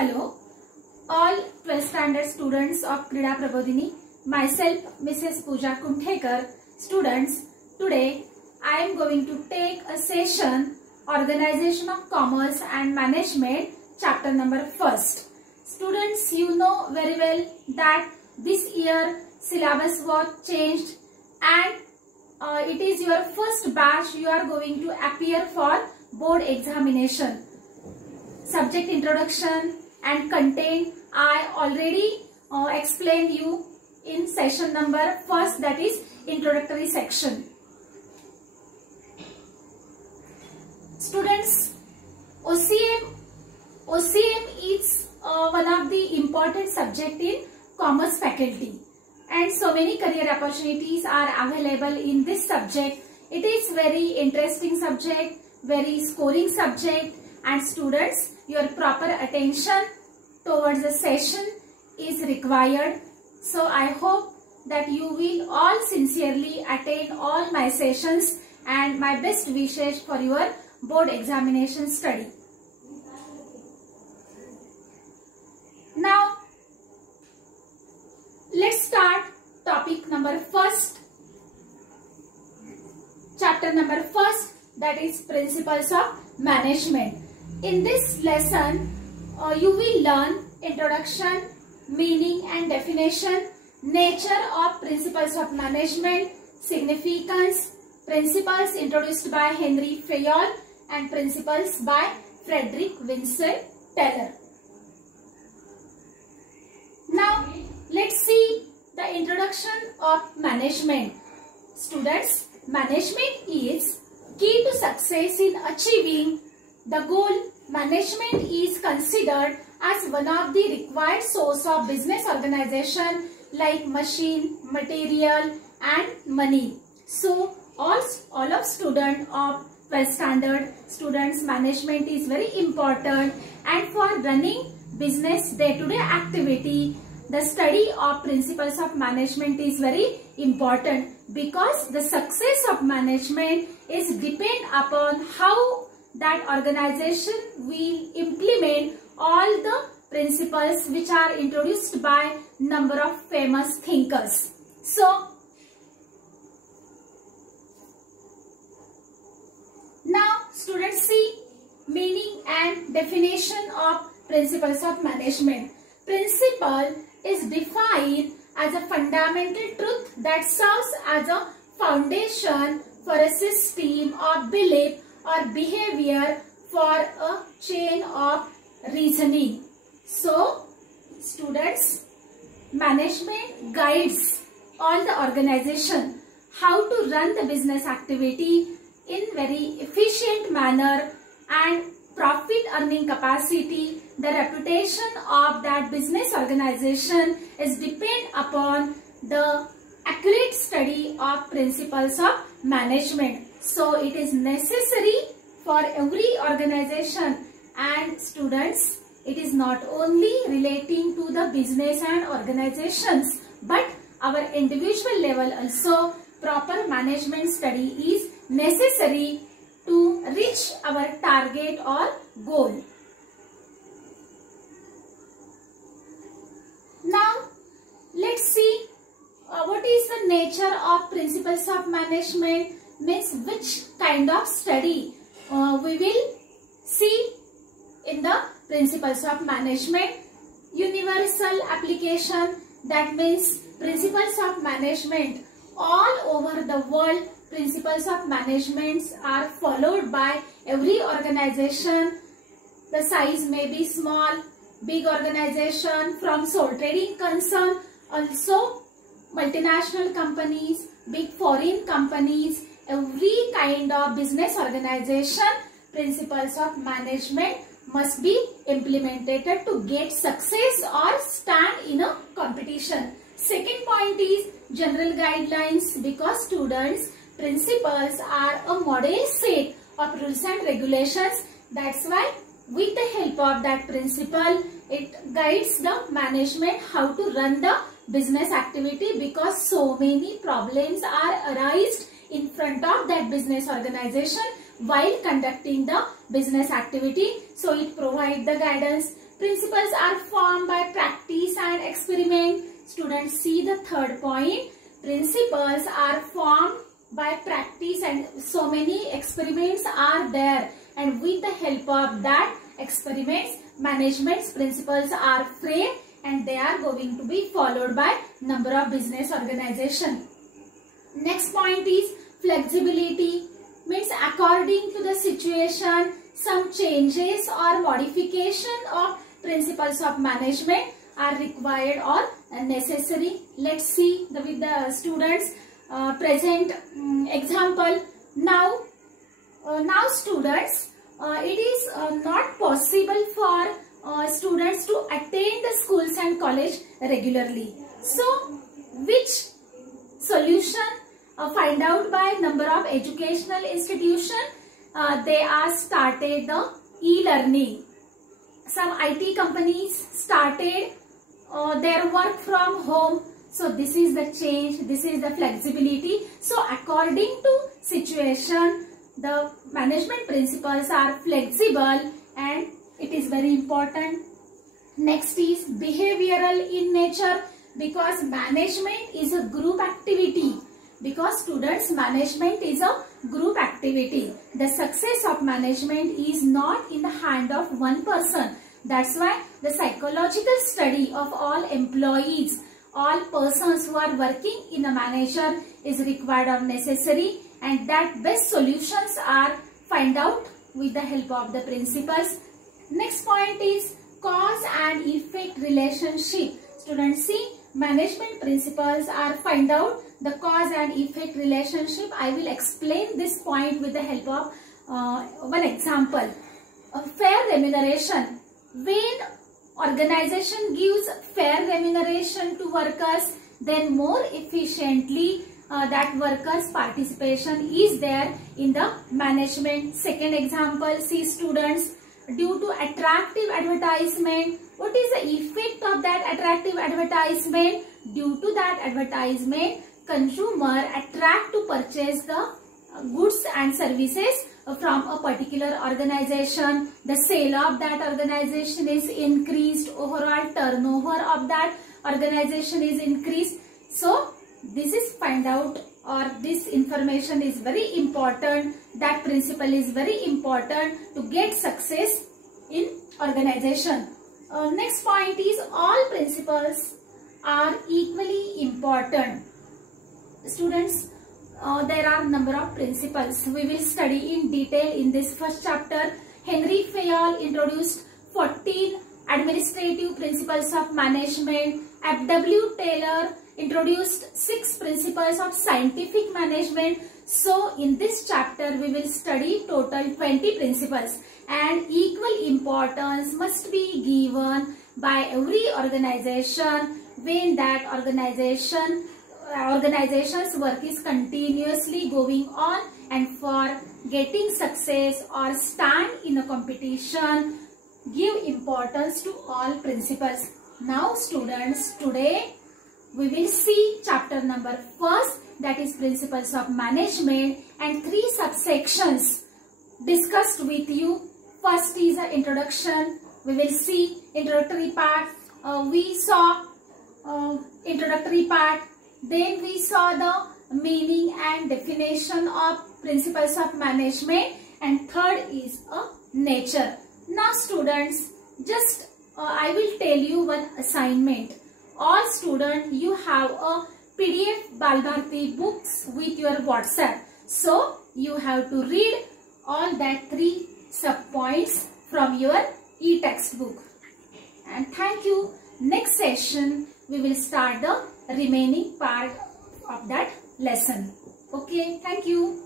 Hello, all 12th standard students of kridaprabodhini. Myself, Mrs. Pooja Kumthekar. Students, today I am going to take a session, Organization of Commerce and Management, chapter number 1st. Students, you know very well that this year syllabus was changed and it is your first batch. You are going to appear for board examination. Subject introduction and content I already explained you in session number 1st, that is introductory section. Students, OCM is one of the important subject in commerce faculty, and so many career opportunities are available in this subject. It is very interesting subject, very scoring subject, and students, your proper attention towards the session is required. So I hope that you will all sincerely attend all my sessions, and my best wishes for your board examination study. Now, let's start topic number 1st, chapter number 1st, that is Principles of Management. In this lesson, you will learn introduction, meaning and definition, nature of principles of management, significance, principles introduced by Henry Fayol, and principles by Frederick Winston Taylor. Now, let's see the introduction of management. Students, management is key to success in achieving the goal. Management is considered as one of the required source of business organization like machine, material and money. So, all of student of 12th standard students, management is very important, and for running business day-to-day activity, the study of principles of management is very important, because the success of management is depend upon how that organization will implement all the principles which are introduced by number of famous thinkers. So, now students, see meaning and definition of principles of management. Principle is defined as a fundamental truth that serves as a foundation for a system of belief or behavior for a chain of reasoning. So, students, management guides all the organization how to run the business activity in very efficient manner, and profit earning capacity, the reputation of that business organization is depend upon the accurate study of principles of management. So it is necessary for every organization, and students, it is not only relating to the business and organizations, but our individual level also proper management study is necessary to reach our target or goal. Now, let's see what is the nature of principles of management, means which kind of study we will see in the principles of management. Universal application, that means principles of management all over the world. Principles of management are followed by every organization. The size may be small, big organization, from sole trading concern, also multinational companies, big foreign companies, every kind of business organization, principles of management must be implemented to get success or stand in a competition. Second point is general guidelines, because students, principles are a model set of rules and regulations. That's why with the help of that principle, it guides the management how to run the business activity, because so many problems are arised in front of that business organization while conducting the business activity. So it provides the guidance. Principles are formed by practice and experiment. Students, see the third point. Principles are formed by practice and so many experiments are there, and with the help of that experiments, management's principles are framed and they are going to be followed by number of business organization. Next point is flexibility, means according to the situation, some changes or modification of principles of management are required or necessary. Let's see with the students present example. Now students, it is not possible for students to attend the schools and college regularly. So which solution find out by number of educational institution? They are started the e-learning. Some IT companies started their work from home. So this is the change, this is the flexibility. So according to situation, the management principles are flexible and it is very important. Next is behavioral in nature, because management is a group activity. Because students, management is a group activity. The success of management is not in the hand of one person. That's why the psychological study of all employees, all persons who are working in a manager is required or necessary, and that best solutions are find out with the help of the principles. Next point is cause and effect relationship. Students, see, management principles are find out the cause and effect relationship. I will explain this point with the help of one example. Fair remuneration. When organization gives fair remuneration to workers, then more efficiently that workers' participation is there in the management. Second example, see students, due to attractive advertisement, what is the effect of that attractive advertisement? Due to that advertisement, consumer attract to purchase the goods and services from a particular organization. The sale of that organization is increased, overall turnover of that organization is increased. So this is find out, or this information is very important. That principle is very important to get success in organization. Next point is all principles are equally important. Students, there are number of principles we will study in detail in this first chapter. Henry Fayol introduced 14 administrative principles of management. F.W. Taylor introduced 6 principles of scientific management. So in this chapter we will study total 20 principles, and equal importance must be given by every organization when that organization's work is continuously going on, and for getting success or stand in a competition, give importance to all principles. Now students, today we will see chapter number 1, that is principles of management, and 3 subsections discussed with you. First is the introduction. We will see introductory part. We saw introductory part. Then we saw the meaning and definition of principles of management, and third is a nature. Now students, just I will tell you one assignment. All students, you have a PDF Balbharti books with your WhatsApp. So you have to read all that 3 sub-points from your e-textbook. And thank you. Next session, we will start the remaining part of that lesson. Okay, thank you.